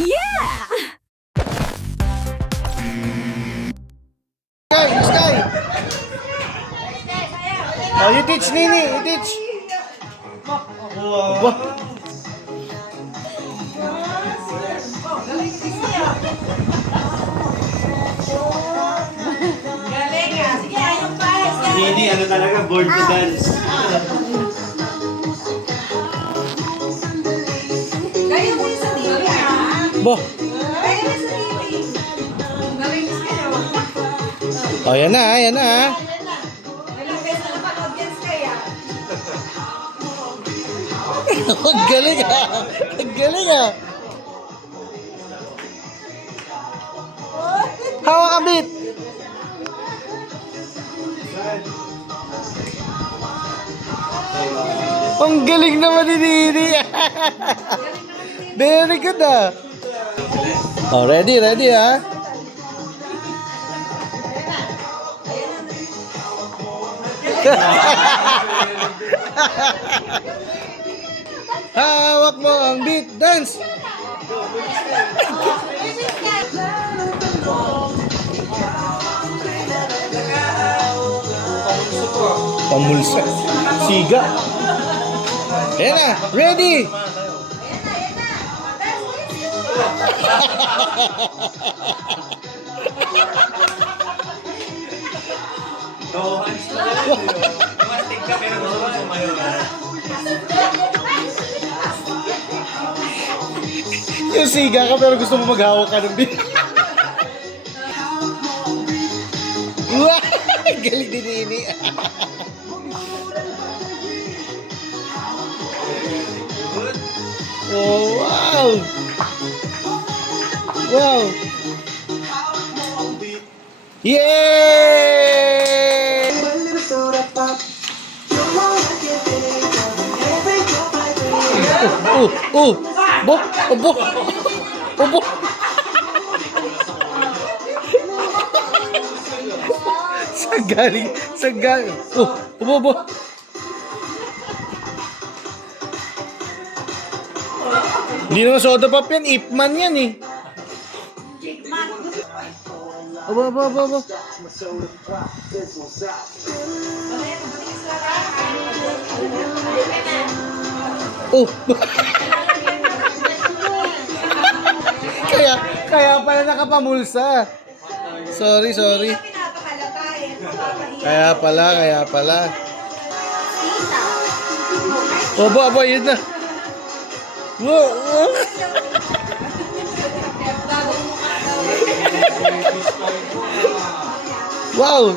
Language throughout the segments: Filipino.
Yeah! Sky! Oh, you teach Nini, you teach. Aba. Nini, ano talaga, born to dance. Kayo mo yung sa TV, ha? Bo. Kayo mo sa TV. Galing kayo. Oh, yan na, yan na. Ilang beses na napag-audience kaya? Ang galing ah. Ang galing ah. Hawak ka, Bit. Ang galing naman ni Nini. Very good ah. Oh, ready ah. Hawak mo ang beat dance. Pamulsa. Siga. Ayan na, ready. No, hands na lang. Mastig ka pero gusto mo sumayo. Yung siga ka pero gusto mo maghawak ka ng beat. Wow! Galing din Nini. Oh, wow! Wow! Yay! Bo! Bo! Bo! Saan galing? Saan galing? Bo! Hindi naman soda pop yan, Ipman yan eh. Aba. Oh! kaya pala nakapamulsa. Sorry. Pinapahalata eh. Kaya pala. Aba, yun na. Wow. Wow.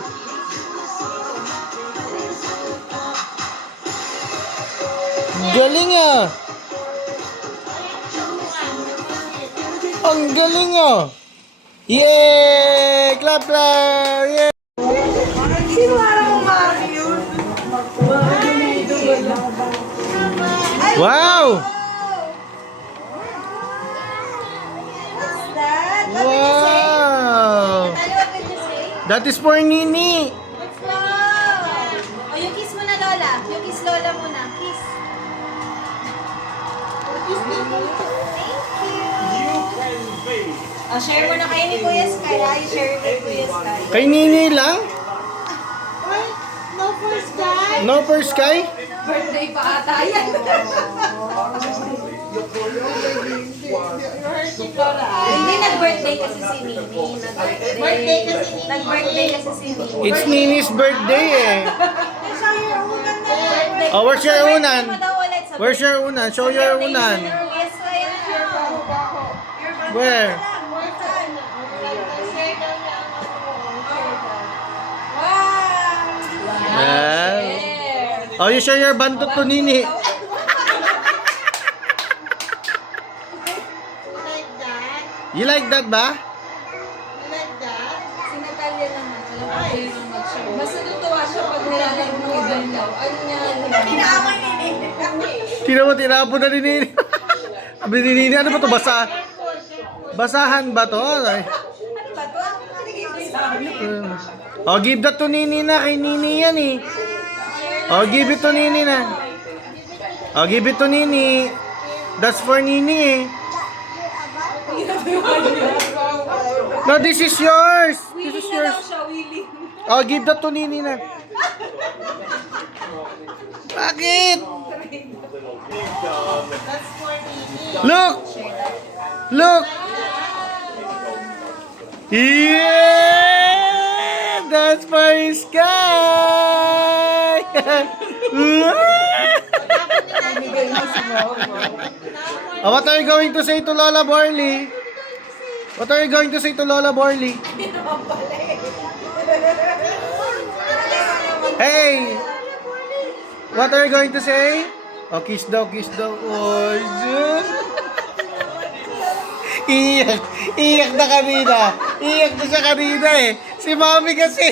Galing ah. Ang galing ah. Yay! Clap! Yay! Sino araw mo Mario? Wow! What's that? What did you say? Wow! Ano, what did you say? That is for Nini. Wow! O, yung kiss mo na, Lola. Yung kiss Lola muna. Kiss. Kiss Lola. Thank you. O, share mo na kayo ni Kuya Sky. Ay, share kay Kuya Sky. Kay Nini lang? No for Sky? No for Sky? Birthday pa ata yan. Hindi, nag-birthday kasi si Nini. Nag-birthday kasi si Nini. It's Nini's birthday eh. Oh, where's your unan? Where's your unan? Show your unan. Yes, kaya Where? Wow! Yeah. Oh, you show your bantot to Nini. You like that ba? Si Natalia naman, alam ko kayo nang mag-share. Mas natutuwa siya pag nilalagay mo yung ibang law. Ano niya? Kinamay Tinapon na ni Nini. Sabi ni Nini, ano ba to? Basahan ba to? Ay. Ano ba to? Oh, give that to Nini na. Kay Nini yan eh. Oh, give it to Nini na. Oh, give it to Nini. That's for Nini eh. No, this is yours. This Willing is na yours. lang siya, willing. Oh, give that to Nini na. Bakit? Look! Look! Yeah! That's for Sky! Oh, what are you going to say to Lola Borley? What are you going to say to Lola Borley? Hey! What are you going to say? Oh, kiss daw, kiss daw. Oh, Diyos. Iyak. Iyak na kanina. Iyak na siya kanina eh. Si Mami kasi.